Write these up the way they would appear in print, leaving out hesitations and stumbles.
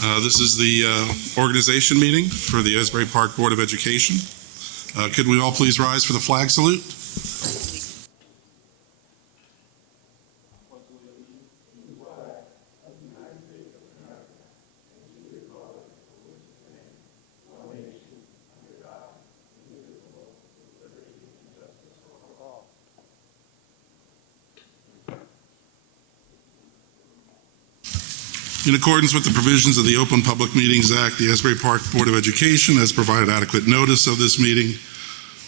This is the organization meeting for the Asbury Park Board of Education. Could we all please rise for the flag salute? In accordance with the provisions of the Open Public Meetings Act, the Asbury Park Board of Education has provided adequate notice of this meeting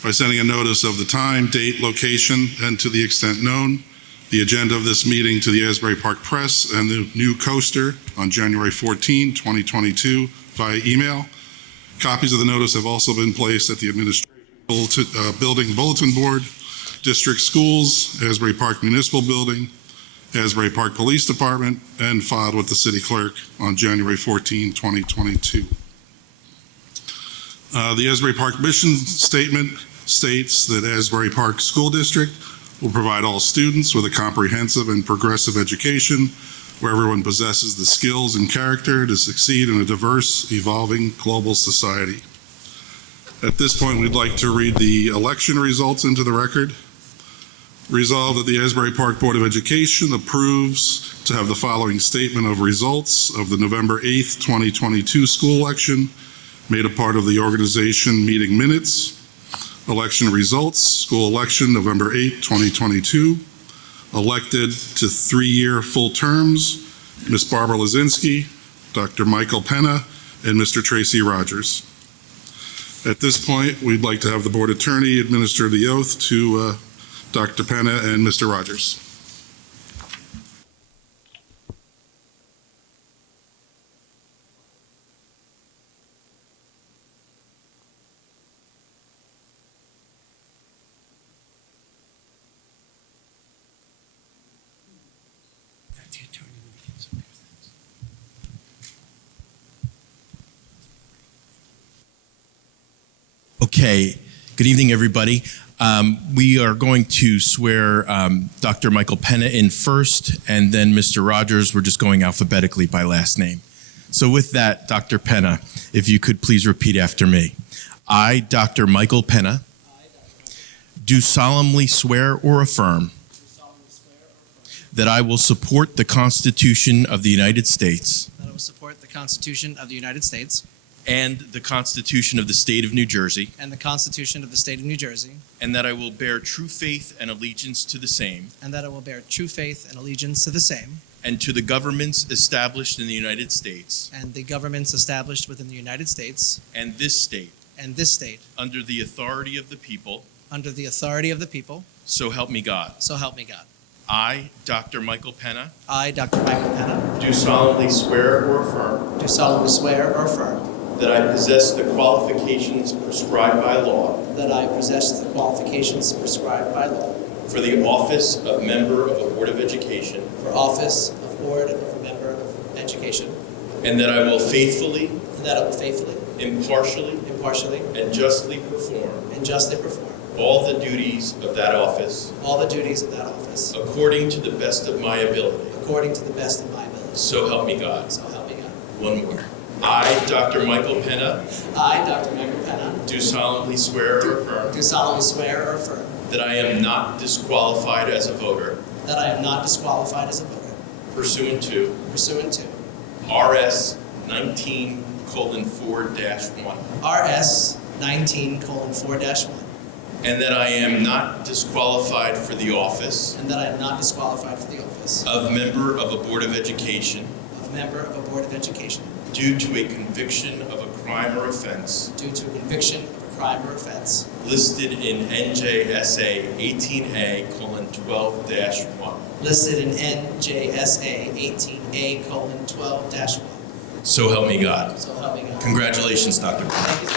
by sending a notice of the time, date, location, and to the extent known, the agenda of this meeting to the Asbury Park Press and the new coaster on January 14, 2022 via email. Copies of the notice have also been placed at the Administration Building Bulletin Board, District Schools, Asbury Park Municipal Building, Asbury Park Police Department, and filed with the City Clerk on January 14, 2022. The Asbury Park mission statement states that Asbury Park School District will provide all students with a comprehensive and progressive education where everyone possesses the skills and character to succeed in a diverse, evolving global society. At this point, we'd like to read the election results into the record. Resolved that the Asbury Park Board of Education approves to have the following statement of results of the November 8th, 2022 school election made a part of the organization meeting minutes. Election results, school election November 8, 2022. Elected to 3-year full terms, Ms. Barbara Lazinski, Dr. Michael Penna, and Mr. Tracy Rogers. At this point, we'd like to have the board attorney administer the oath to Dr. Penna and Mr. Rogers. Okay, good evening, everybody. We are going to swear Dr. Michael Penna in first, and then Mr. Rogers. We're just going alphabetically by last name. So with that, Dr. Penna, if you could please repeat after me. I, Dr. Michael Penna, do solemnly swear or affirm that I will support the Constitution of the United States That I will support the Constitution of the United States and the Constitution of the State of New Jersey, and the Constitution of the State of New Jersey, and that I will bear true faith and allegiance to the same and that I will bear true faith and allegiance to the same, and to the governments established in the United States and the governments established within the United States and this state and this state, under the authority of the people, under the authority of the people, so help me God. so help me God. I, Dr. Michael Penna, I, Dr. Michael Penna, do solemnly swear or affirm do solemnly swear or affirm that I possess the qualifications prescribed by law that I possess the qualifications prescribed by law for the office of member of a Board of Education, for office of Board of a Member of Education, and that I will faithfully, and that I will faithfully, impartially, impartially, and justly perform and justly perform all the duties of that office all the duties of that office according to the best of my ability. according to the best of my ability. So help me God. So help me God. One more. I, Dr. Michael Penna, I, Dr. Michael Penna, do solemnly swear or affirm do solemnly swear or affirm that I am not disqualified as a voter that I am not disqualified as a voter pursuant to pursuant to RS 19:4-1, RS 19:4-1, and that I am not disqualified for the office and that I am not disqualified for the office of member of a Board of Education of member of a Board of Education due to a conviction of a crime or offense due to a conviction of a crime or offense listed in NJSA 18A:12-1. listed in NJSA 18A:12-1. So help me God. So help me God. Congratulations, Dr. Penna. Thank you.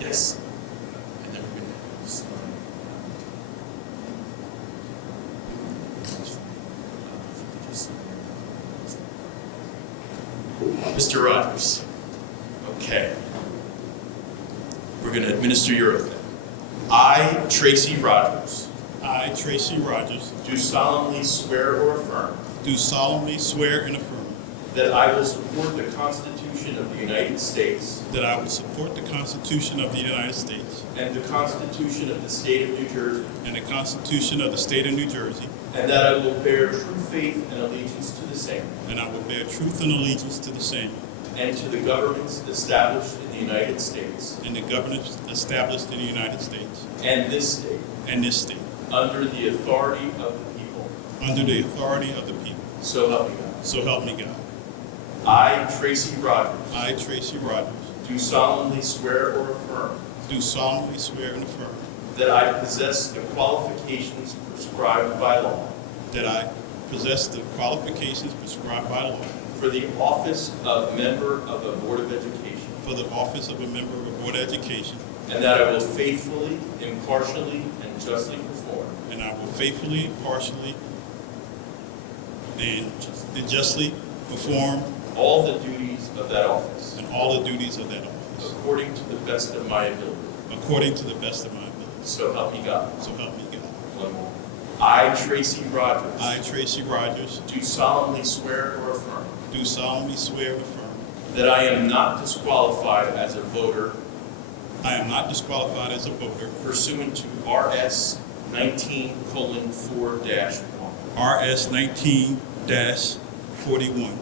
Yes. Mr. Rogers. Okay. We're going to administer your oath now. I, Tracy Rogers, I, Tracy Rogers, do solemnly swear or affirm do solemnly swear and affirm that I will support the Constitution of the United States that I will support the Constitution of the United States and the Constitution of the State of New Jersey, and the Constitution of the State of New Jersey, and that I will bear true faith and allegiance to the same and I will bear truth and allegiance to the same and to the governments established in the United States and the governments established in the United States and this state and this state, under the authority of the people. under the authority of the people. So help me God. So help me God. I, Tracy Rogers, I, Tracy Rogers, do solemnly swear or affirm do solemnly swear and affirm that I possess the qualifications prescribed by law that I possess the qualifications prescribed by law for the office of member of a Board of Education, for the office of a member of a Board of Education, and that I will faithfully, impartially, and justly perform and I will faithfully, impartially, and justly perform all the duties of that office and all the duties of that office according to the best of my ability. according to the best of my ability. So help me God. So help me God. One more. I, Tracy Rogers, I, Tracy Rogers, do solemnly swear or affirm do solemnly swear and affirm that I am not disqualified as a voter I am not disqualified as a voter pursuant to RS 19:4-1, RS 19-41,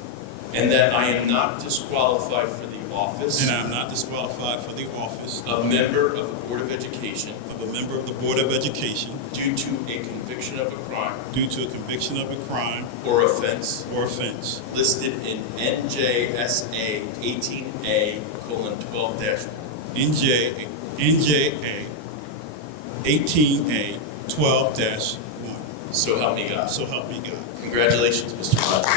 and that I am not disqualified for the office and I am not disqualified for the office of member of the Board of Education of a member of the Board of Education due to a conviction of a crime due to a conviction of a crime or offense or offense listed in NJSA 18A:12-1. NJA 18A 12-1. So help me God. So help me God. Congratulations, Mr. Rogers.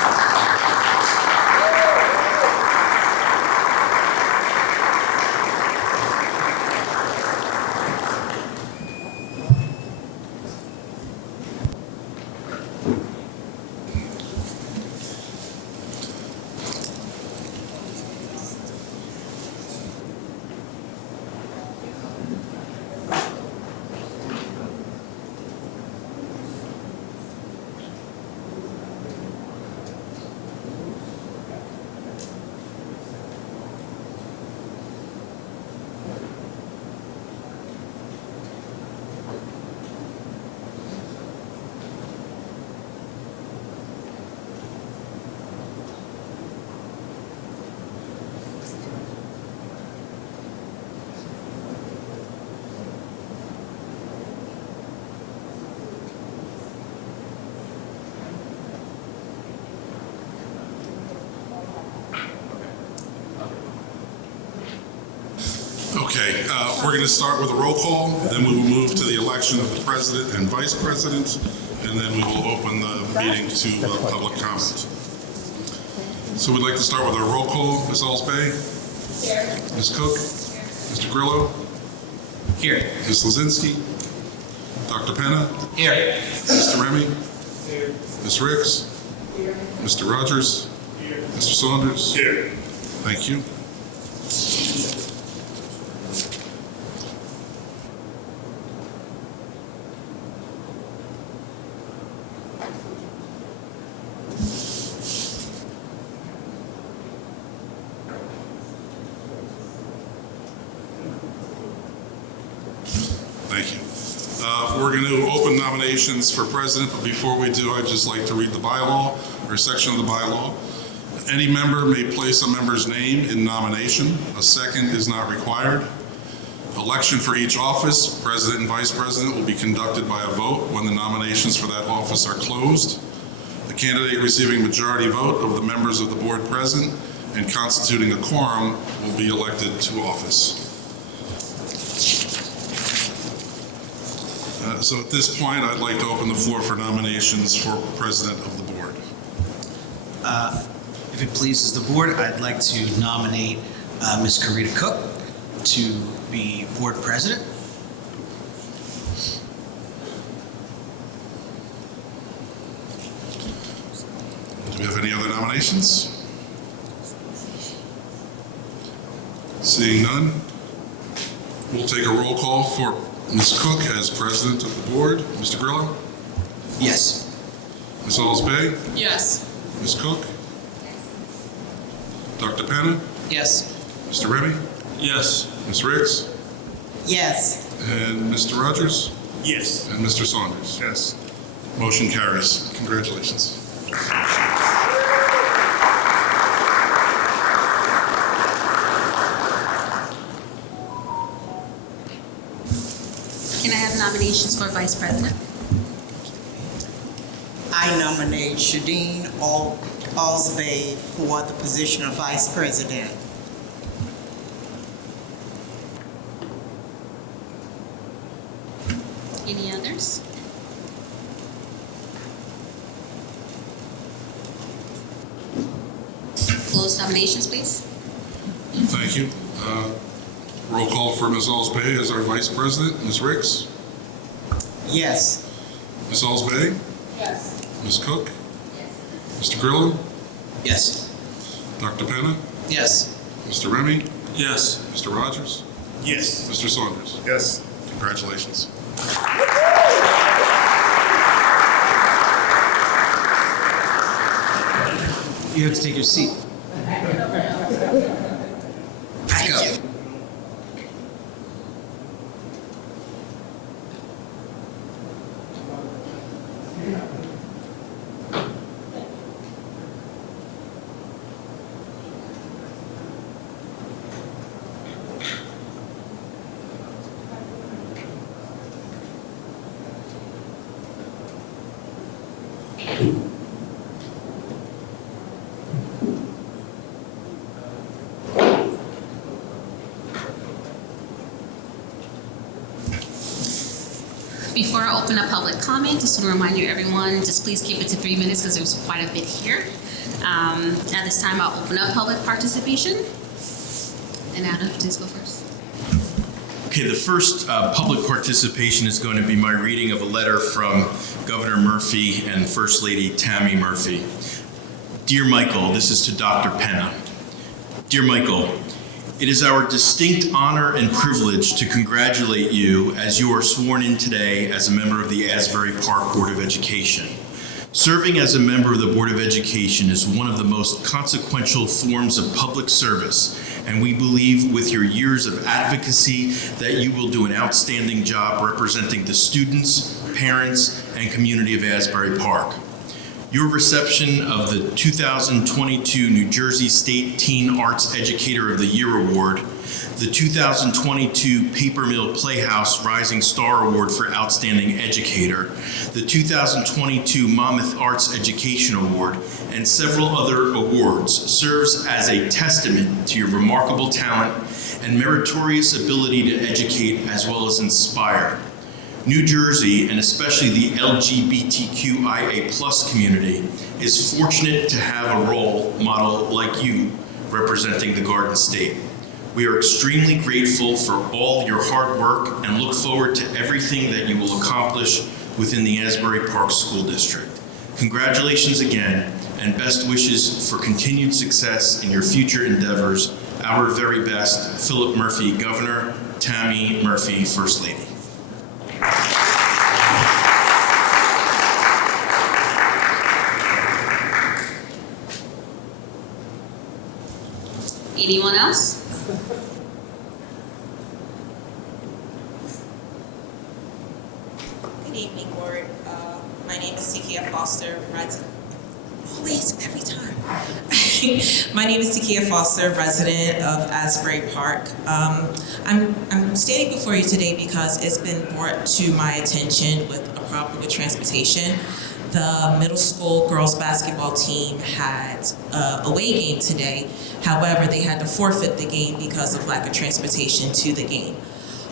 Okay, we're going to start with a roll call, then we will move to the election of the president and vice president, and then we will open the meeting to public comment. So we'd like to start with our roll call. Ms. Alsbay? Here. Ms. Cook? Mr. Grillo? Here. Ms. Lozinski? Dr. Penna? Here. Mr. Remy? Ms. Ricks? Mr. Rogers? Mr. Saunders? Here. Thank you. Thank you. We're going to open nominations for president, but before we do, I'd just like to read the bylaw, or section of the bylaw. Any member may place a member's name in nomination. A second is not required. Election for each office, president and vice president, will be conducted by a vote when the nominations for that office are closed. The candidate receiving majority vote of the members of the board present and constituting a quorum will be elected to office. So at this point, I'd like to open the floor for nominations for president of the board. If it pleases the board, I'd like to nominate Ms. Karita Cook to be board president. Do we have any other nominations? Seeing none, we'll take a roll call for Ms. Cook as president of the board. Mr. Grillo? Yes. Ms. Alls-Bay? Yes. Ms. Cook? Dr. Penna? Yes. Mr. Remy? Yes. Ms. Riggs? Yes. And Mr. Rogers? Yes. And Mr. Saunders? Yes. Motion carries. Congratulations. Can I have nominations for Vice President? I nominate Shadeen Alls-Bay for the position of Vice President. Any others? Close nominations, please. Thank you. Roll call for Ms. Alls-Bay as our vice president. Ms. Riggs? Yes. Ms. Alls-Bay? Yes. Ms. Cook? Mr. Grillo? Yes. Dr. Penna? Yes. Mr. Remy? Yes. Mr. Rogers? Yes. Mr. Saunders? Yes. Congratulations. You have to take your seat. Back up. Before I open up public comment, just want to remind you, everyone, just please keep it to 3 minutes because there's quite a bit here. At this time, I'll open up public participation. And Adam, please go first. Okay, the first public participation is going to be my reading of a letter from Governor Murphy and First Lady Tammy Murphy. Dear Michael, this is to Dr. Penna. Dear Michael, it is our distinct honor and privilege to congratulate you as you are sworn in today as a member of the Asbury Park Board of Education. Serving as a member of the Board of Education is one of the most consequential forms of public service, and we believe with your years of advocacy that you will do an outstanding job representing the students, parents, and community of Asbury Park. Your reception of the 2022 New Jersey State Teen Arts Educator of the Year Award, the 2022 Paper Mill Playhouse Rising Star Award for Outstanding Educator, the 2022 Monmouth Arts Education Award, and several other awards serves as a testament to your remarkable talent and meritorious ability to educate as well as inspire. New Jersey, and especially the LGBTQIA+ community, is fortunate to have a role model like you representing the Garden State. We are extremely grateful for all your hard work and look forward to everything that you will accomplish within the Asbury Park School District. Congratulations again, and best wishes for continued success in your future endeavors. Our very best, Philip Murphy, Governor, Tammy Murphy, First Lady. Anyone else? Good evening, Board. My name is Takia Foster, always, every time. My name is Takia Foster, resident of Asbury Park. I'm standing before you today because it's been brought to my attention with a problem with transportation. The middle school girls basketball team had a away game today. However, they had to forfeit the game because of lack of transportation to the game.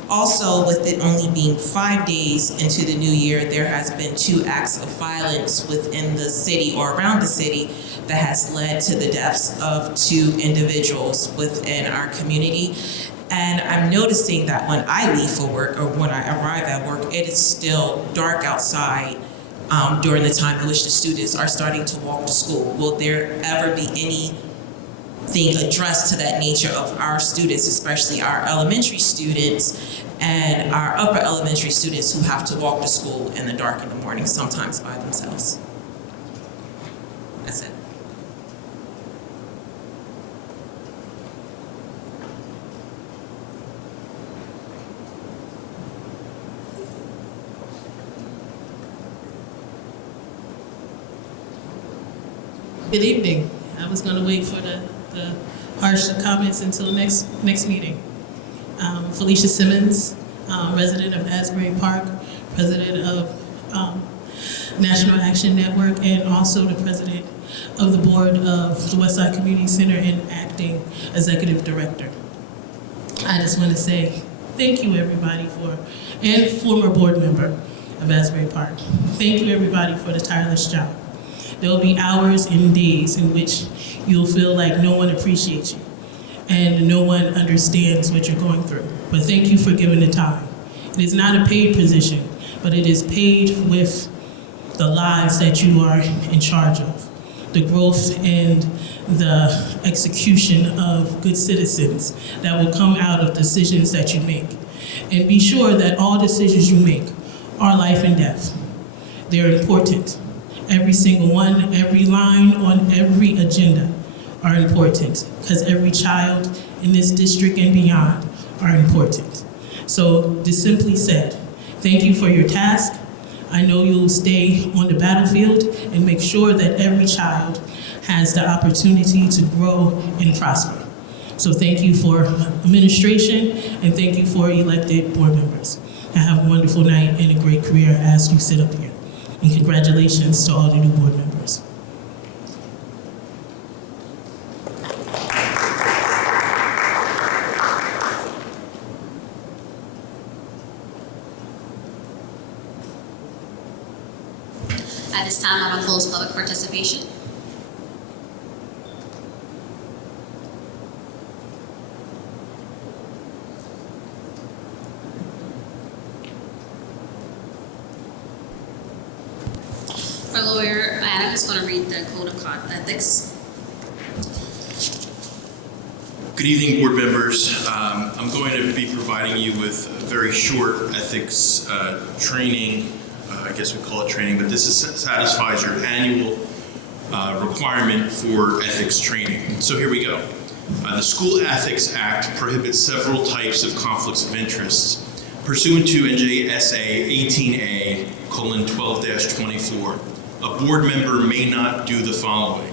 Also, with it only being 5 days into the new year, there has been 2 acts of violence within the city or around the city that has led to the deaths of 2 individuals within our community. And I'm noticing that when I leave for work or when I arrive at work, it is still dark outside during the time in which the students are starting to walk to school. Will there ever be any thing addressed to that nature of our students, especially our elementary students and our upper elementary students who have to walk to school in the dark in the morning, sometimes by themselves. That's it. Good evening. I was going to wait for the harsh comments until next meeting. Felicia Simmons, resident of Asbury Park, president of National Action Network, and also the president of the board of the Westside Community Center and acting executive director. I just want to say thank you, everybody, and former board member of Asbury Park. Thank you, everybody, for the tireless job. There will be hours and days in which you'll feel like no one appreciates you and no one understands what you're going through. But thank you for giving the time. It is not a paid position, but it is paid with the lives that you are in charge of, the growth and the execution of good citizens that will come out of decisions that you make. And be sure that all decisions you make are life and death. They're important. Every single one, every line on every agenda are important because every child in this district and beyond are important. So this simply said, thank you for your task. I know you'll stay on the battlefield and make sure that every child has the opportunity to grow and prosper. So thank you for administration and thank you for elected board members. And have a wonderful night and a great career as you sit up here. And congratulations to all the new board members. At this time, I will close public participation. Our lawyer, Adam, is going to read the Code of Ethics. Good evening, board members. I'm going to be providing you with a very short ethics training. I guess we call it training, but this satisfies your annual requirement for ethics training. So here we go. The School Ethics Act prohibits several types of conflicts of interest. Pursuant to NJSA 18A:12-24, a board member may not do the following.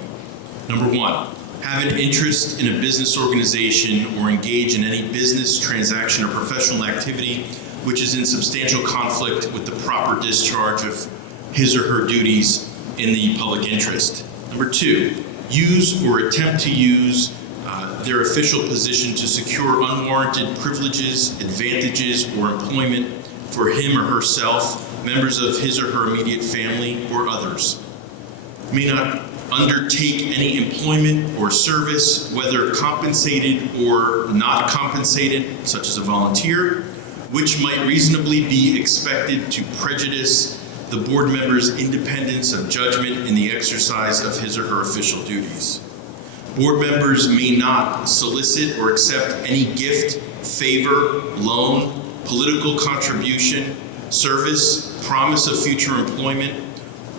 Number one, have an interest in a business organization or engage in any business, transaction, or professional activity which is in substantial conflict with the proper discharge of his or her duties in the public interest. Number two, use or attempt to use their official position to secure unwarranted privileges, advantages, or employment for him or herself, members of his or her immediate family, or others. May not undertake any employment or service, whether compensated or not compensated, such as a volunteer, which might reasonably be expected to prejudice the board member's independence of judgment in the exercise of his or her official duties. Board members may not solicit or accept any gift, favor, loan, political contribution, service, promise of future employment,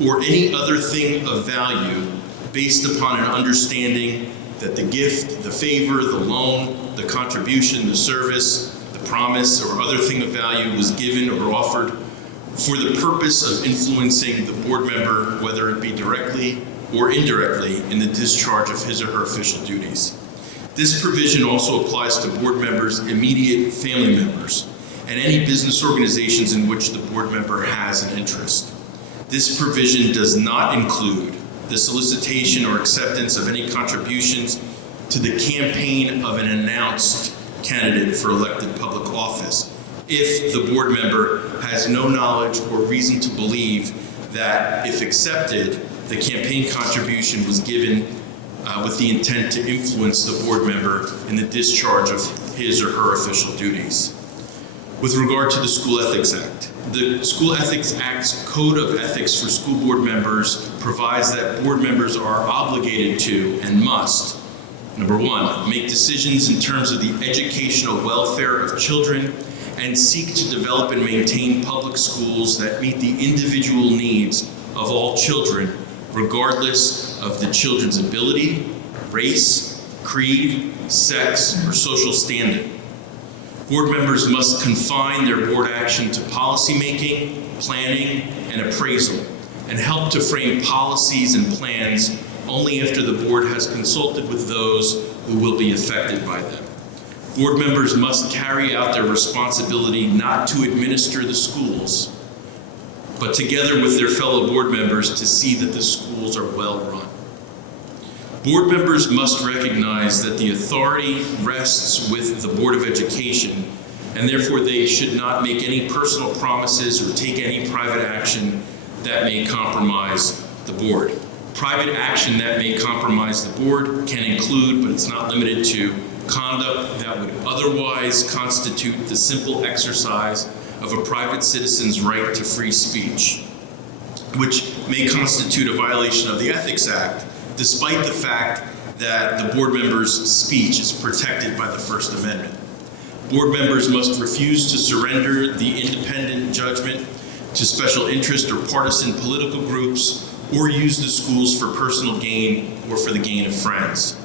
or any other thing of value based upon an understanding that the gift, the favor, the loan, the contribution, the service, the promise, or other thing of value was given or offered for the purpose of influencing the board member, whether it be directly or indirectly, in the discharge of his or her official duties. This provision also applies to board members' immediate family members and any business organizations in which the board member has an interest. This provision does not include the solicitation or acceptance of any contributions to the campaign of an announced candidate for elected public office if the board member has no knowledge or reason to believe that, if accepted, the campaign contribution was given with the intent to influence the board member in the discharge of his or her official duties. With regard to the School Ethics Act, the School Ethics Act's Code of Ethics for school board members provides that board members are obligated to and must Number one, make decisions in terms of the educational welfare of children and seek to develop and maintain public schools that meet the individual needs of all children, regardless of the children's ability, race, creed, sex, or social standing. Board members must confine their board action to policymaking, planning, and appraisal, and help to frame policies and plans only after the board has consulted with those who will be affected by them. Board members must carry out their responsibility not to administer the schools, but together with their fellow board members to see that the schools are well run. Board members must recognize that the authority rests with the Board of Education, and therefore they should not make any personal promises or take any private action that may compromise the board. Private action that may compromise the board can include, but it's not limited to, conduct that would otherwise constitute the simple exercise of a private citizen's right to free speech, which may constitute a violation of the Ethics Act, despite the fact that the board member's speech is protected by the First Amendment. Board members must refuse to surrender the independent judgment to special interest or partisan political groups, or use the schools for personal gain or for the gain of friends.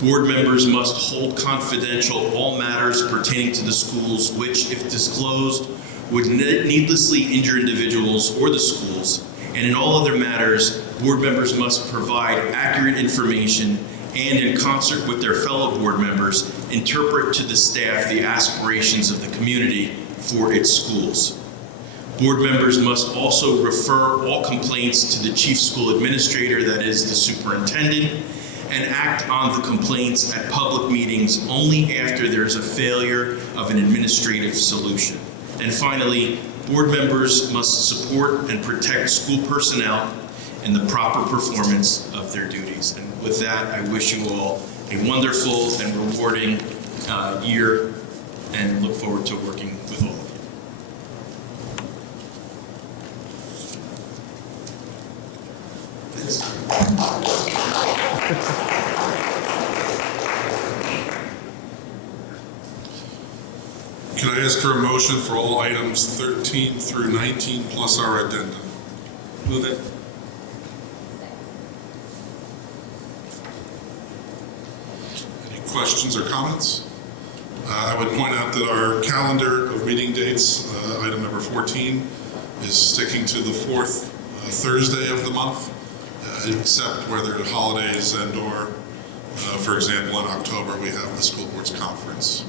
Board members must hold confidential all matters pertaining to the schools which, if disclosed, would needlessly injure individuals or the schools. And in all other matters, board members must provide accurate information and, in concert with their fellow board members, interpret to the staff the aspirations of the community for its schools. Board members must also refer all complaints to the chief school administrator, that is the superintendent, and act on the complaints at public meetings only after there's a failure of an administrative solution. And finally, board members must support and protect school personnel in the proper performance of their duties. And with that, I wish you all a wonderful and rewarding year, and look forward to working with all of you. Can I ask for a motion for all items 13 through 19 plus our addendum? Move it. Any questions or comments? I would point out that our calendar of meeting dates, item number 14, is sticking to the fourth Thursday of the month, except whether holidays and or, for example, in October, we have the school board's conference.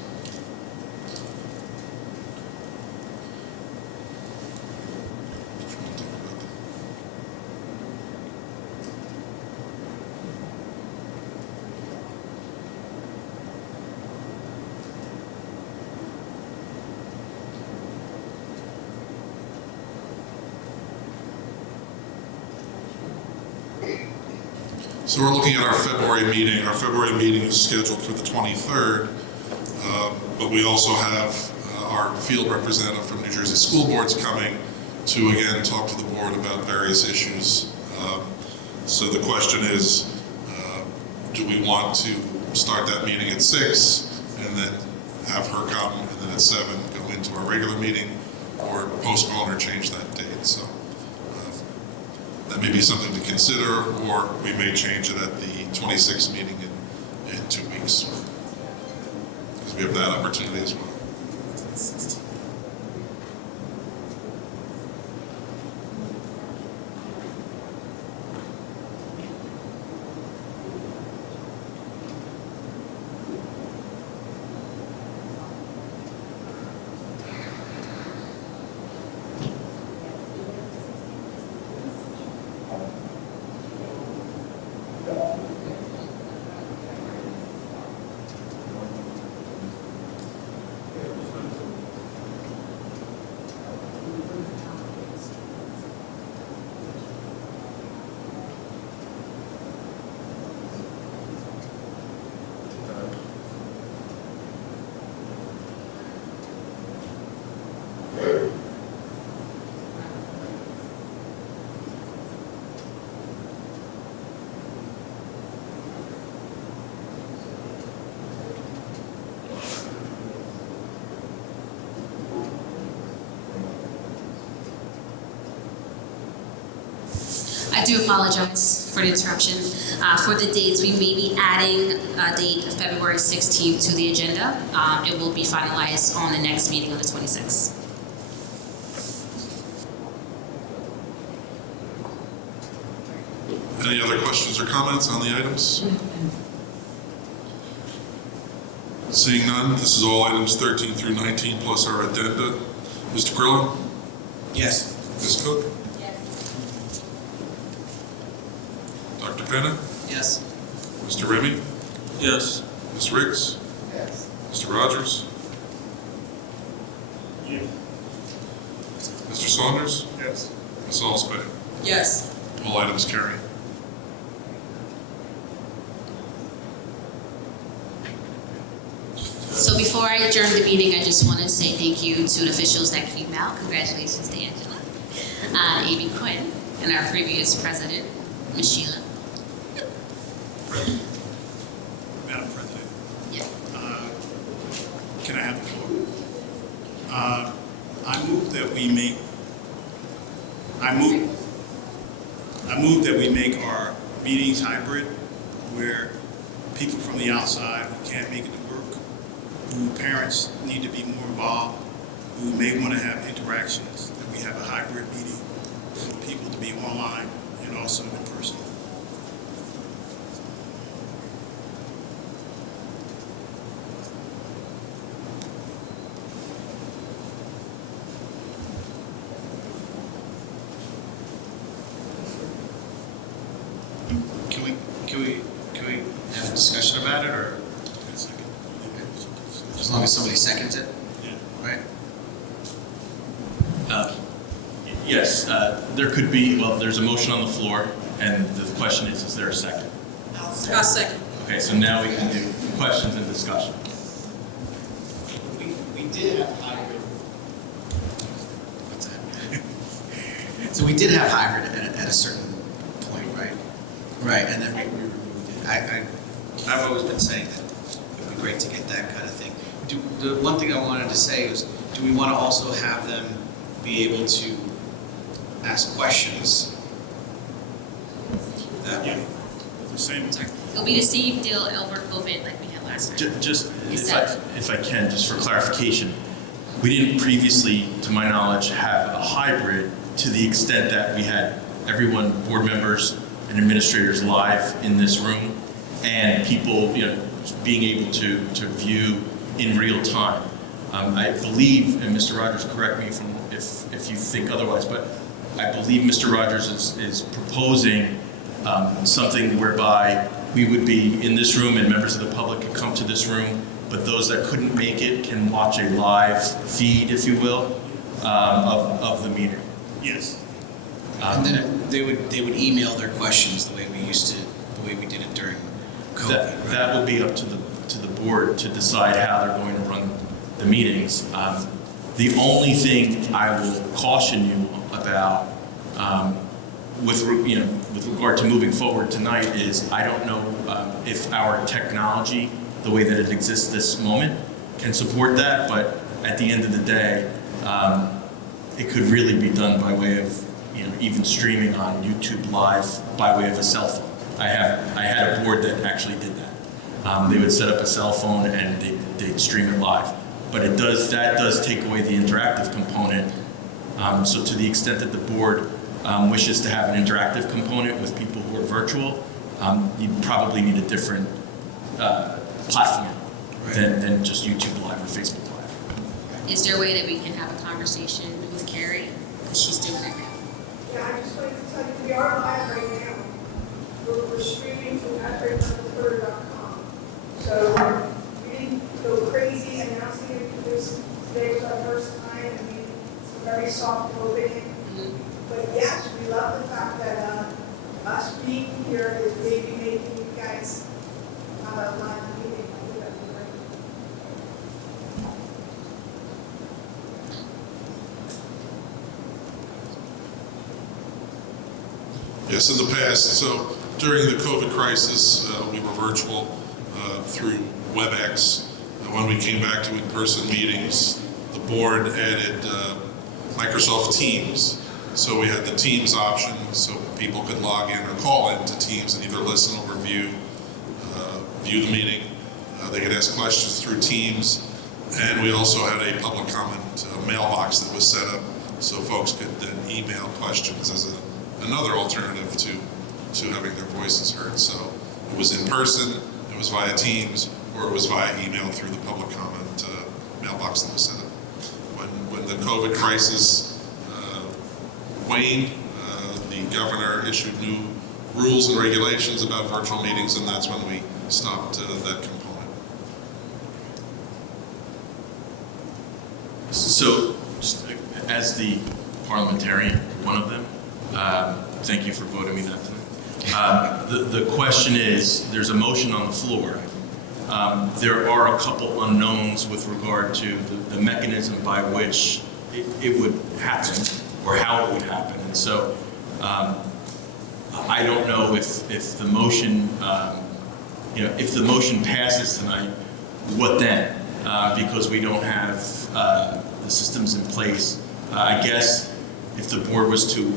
So we're looking at our February meeting. Our February meeting is scheduled for the 23rd, but we also have our field representative from New Jersey School Boards coming to again talk to the board about various issues. So the question is, do we want to start that meeting at 6 and then have her come, and then at 7 go into our regular meeting, or postpone or change that date? So that may be something to consider, or we may change it at the 26th meeting in 2 weeks, because we have that opportunity as well. I do apologize for the interruption. For the dates, we may be adding a date of February 16th to the agenda. It will be finalized on the next meeting on the 26th. Any other questions or comments on the items? Seeing none, this is all items 13 through 19 plus our addenda. Mr. Grillo? Yes. Ms. Cook? Dr. Penna? Yes. Mr. Remy? Yes. Ms. Riggs? Yes. Mr. Rogers? Yes. Mr. Saunders? Yes. Ms. Alsbay? Yes. All items carry. So before I adjourn the meeting, I just want to say thank you to the officials that came out. Congratulations to Angela, Amy Quinn, and our previous president, Ms. Sheila. Madam President, Yeah. can I have the floor? I move that we make, I move that we make our meetings hybrid, where people from the outside who can't make it to work, who parents need to be more involved, who may want to have interactions, that we have a hybrid meeting for people to be online and also in person. Can we have a discussion about it, or as long as somebody seconds it? Yeah. Right? Yes, there could be, well, there's a motion on the floor, and the question is there a second? I'll second. Okay, so now we can do questions and discussion. We did have hybrid. What's that? So we did have hybrid at a certain point, right? Right, and then we removed it. I've always been saying that it would be great to get that kind of thing. The one thing I wanted to say was, do we want to also have them be able to ask questions that way? Yeah. The same. It'll be the same deal over COVID like we had last time. Just, Is if I can, just for clarification, we didn't previously, to my knowledge, have a hybrid to the extent that we had everyone, board members and administrators live in this room, and people, being able to view in real time. I believe, and Mr. Rogers, correct me if you think otherwise, but I believe Mr. Rogers is proposing something whereby we would be in this room and members of the public could come to this room, but those that couldn't make it can watch a live feed, if you will, of the meeting. Yes. And then they would email their questions the way we did it during COVID. That will be up to the board to decide how they're going to run the meetings. The only thing I will caution you about with regard to moving forward tonight is I don't know if our technology, the way that it exists this moment, can support that. But at the end of the day, it could really be done by way of even streaming on YouTube Live by way of a cell phone. I had a board that actually did that. They would set up a cell phone and they'd stream it live. But that does take away the interactive component. So to the extent that the board wishes to have an interactive component with people who are virtual, you probably need a different platform than just YouTube Live or Facebook Live. Is there a way that we can have a conversation with Carrie? Because she's doing it now. Yeah, I just wanted to tell you, we are live right now. We're streaming from AsburyParkTwitter.com. So we didn't go crazy announcing it because today was our first time and it's a very soft opening. But yes, we love the fact that us being here is maybe making you guys have a live meeting. I think that'd be great. Yes, in the past, so during the COVID crisis, we were virtual through WebEx. When we came back to in-person meetings, the board added Microsoft Teams. So we had the Teams option, so people could log in or call in to Teams and either listen or view the meeting. They could ask questions through Teams, and we also had a public comment mailbox that was set up so folks could then email questions as another alternative to having their voices heard. So it was in person, it was via Teams, or it was via email through the public comment mailbox that was set up. When the COVID crisis waned, the governor issued new rules and regulations about virtual meetings, and that's when we stopped that component. So, just as the parliamentarian, one of them, thank you for voting me that tonight. The question is, there's a motion on the floor. There are a couple unknowns with regard to the mechanism by which it would happen or how it would happen. And so I don't know if the motion, if the motion passes tonight, what then? Because we don't have the systems in place. I guess if the board was to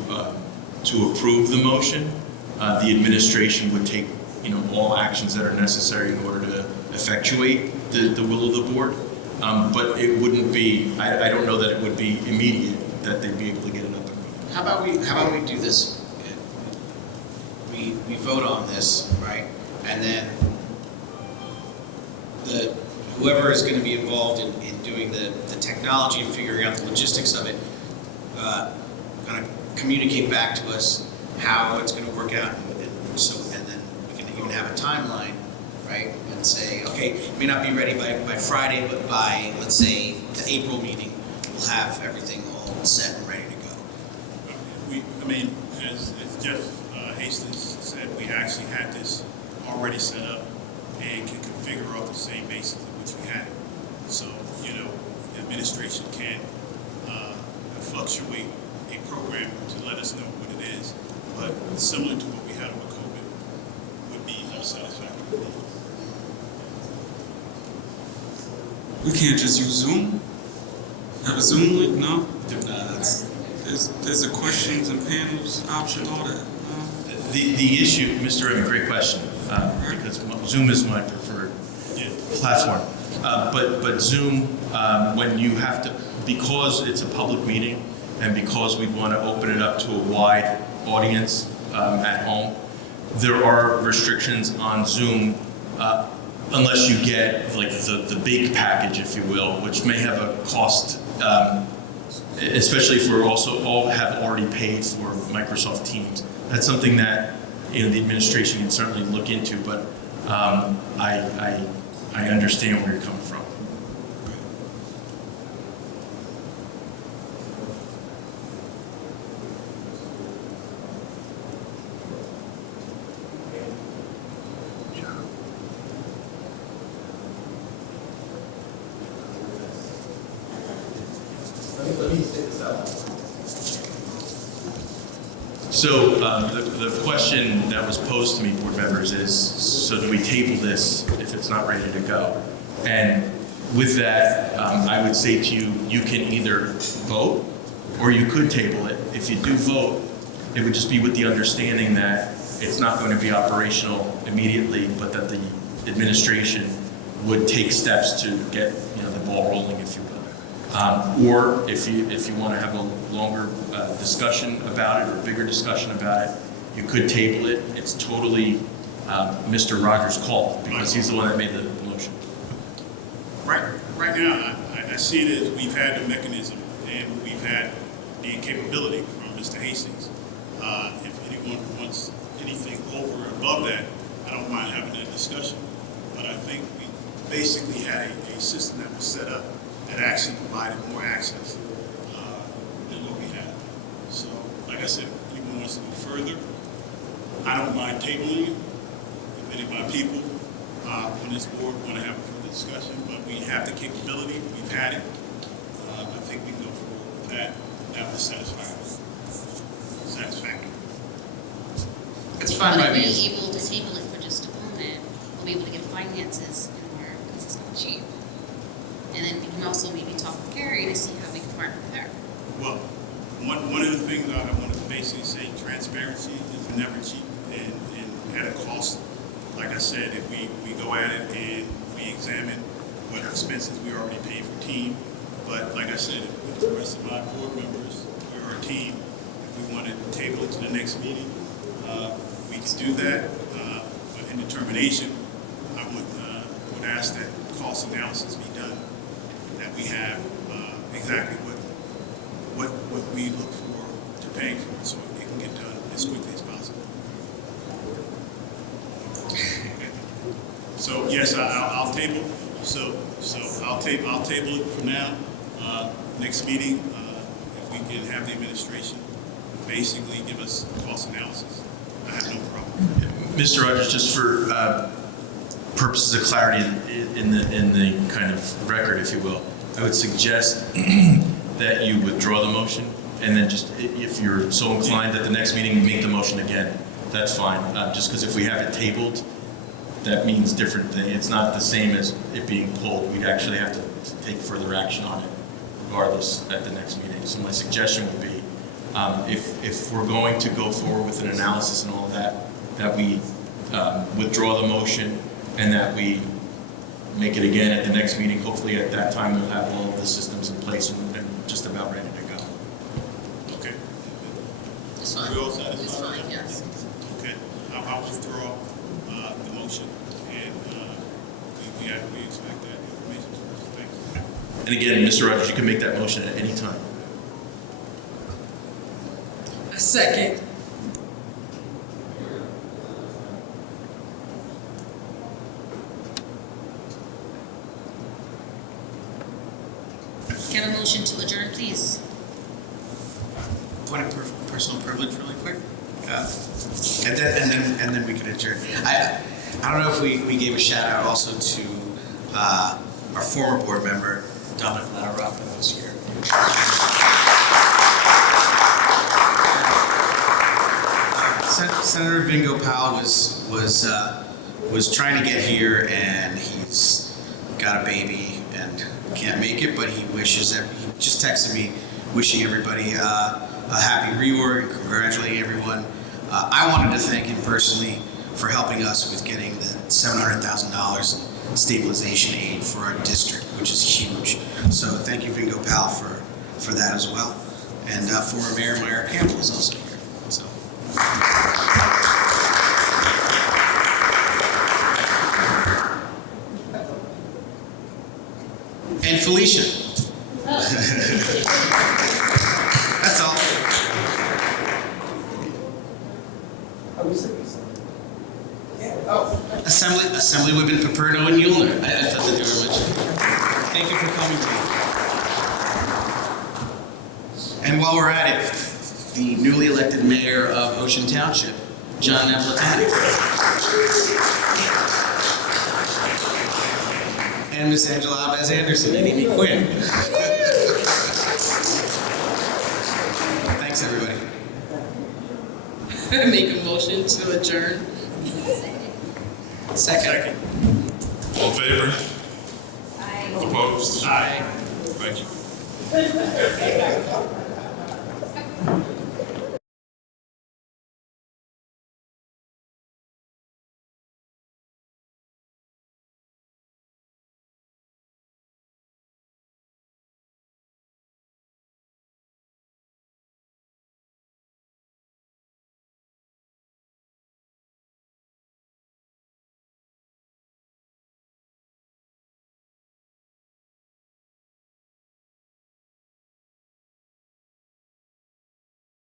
approve the motion, the administration would take all actions that are necessary in order to effectuate the will of the board. But it wouldn't be, I don't know that it would be immediate that they'd be able to get it up and running. How about we do this? We vote on this, right? And then whoever is going to be involved in doing the technology and figuring out the logistics of it, kind of communicate back to us how it's going to work out, and then we can even have a timeline, right? And say, okay, it may not be ready by Friday, but by, let's say, the April meeting, we'll have everything all set and ready to go. As Jeff Hastings said, we actually had this already set up and can configure off the same basis in which we had it. So, the administration can fluctuate a program to let us know what it is, but similar to what we had with COVID would be satisfactory. We can't just use Zoom? Have a Zoom link? No? There's a questions and panels option, all that. The issue, Mr. Evan, great question, because Zoom is my preferred platform. But Zoom, when you have to, because it's a public meeting and because we want to open it up to a wide audience at home, there are restrictions on Zoom unless you get like the big package, if you will, which may have a cost, especially if we're also all have already paid for Microsoft Teams. That's something that the administration can certainly look into, but I understand where you're coming from. So the question that was posed to me, board members, is, so do we table this if it's not ready to go? And with that, I would say to you, you can either vote or you could table it. If you do vote, it would just be with the understanding that it's not going to be operational immediately, but that the administration would take steps to get the ball rolling, if you will. Or if you want to have a longer discussion about it or a bigger discussion about it, you could table it. It's totally Mr. Rogers' call because he's the one that made the motion. Right now, I see it as we've had the mechanism and we've had the capability from Mr. Hastings. If anyone wants anything over or above that, I don't mind having that discussion. But I think we basically had a system that was set up that actually provided more access than what we had. So, like I said, if anyone wants to go further, I don't mind tabling it. If any of my people on this board want to have a further discussion, but we have the capability, we've had it. I think we can go forward with that. That was satisfactory. It's fine by But me. if we're able to table it for just a moment, we'll be able to get finances in order because it's not cheap. And then we can also maybe talk with Carrie to see how we can partner with her. Well, one of the things I want to basically say, transparency is never cheap and at a cost. Like I said, if we go at it and we examine what expenses we already paid for team, but like I said, with the rest of my board members, we're a team. If we want to table it to the next meeting, we can do that. But in determination, I would ask that cost analysis be done, that we have exactly what we look for to pay for it, so it can get done as quickly as possible. So yes, I'll table. So I'll table it for now. Next meeting, if we can have the administration basically give us a cost analysis, I have no problem. Mr. Rogers, just for purposes of clarity in the kind of record, if you will, I would suggest that you withdraw the motion, and then just, if you're so inclined at the next meeting, make the motion again. That's fine. Just because if we have it tabled, that means different thing. It's not the same as it being pulled. We'd actually have to take further action on it regardless at the next meeting. So my suggestion would be, if we're going to go forward with an analysis and all of that, that we withdraw the motion and that we make it again at the next meeting. Hopefully at that time we'll have all of the systems in place and just about ready to go. Okay. It's fine. We all satisfied? It's fine, yes. Okay. I'll withdraw the motion, and we expect that information. Thank you. And again, Mr. Rogers, you can make that motion at any time. A second. Can I have a motion to adjourn, please? Point of personal privilege, really quick, and then we can adjourn. I don't know if we gave a shout out also to our former board member Dominic Latarapa, who's here. Senator Vingo Powell was trying to get here, and he's got a baby and can't make it, but he wishes that he just texted me wishing everybody a happy reorg and congratulating everyone. I wanted to thank him personally for helping us with getting the $700,000 in stabilization aid for our district, which is huge. So thank you, Vingo Powell, for that as well. And former Mayor Meyer Campbell is also here. So. And Felicia. That's all. Assemblywomen Paperno and Mueller. I thought that they were mentioned. Thank you for coming today. And while we're at it, the newly elected mayor of Ocean Township, John Napolitano. And Miss Angela Alves Anderson and Amy Quinn. Thanks, everybody. Make a motion to adjourn. Second. All in favor? Aye. Opposed? Aye. Thank you.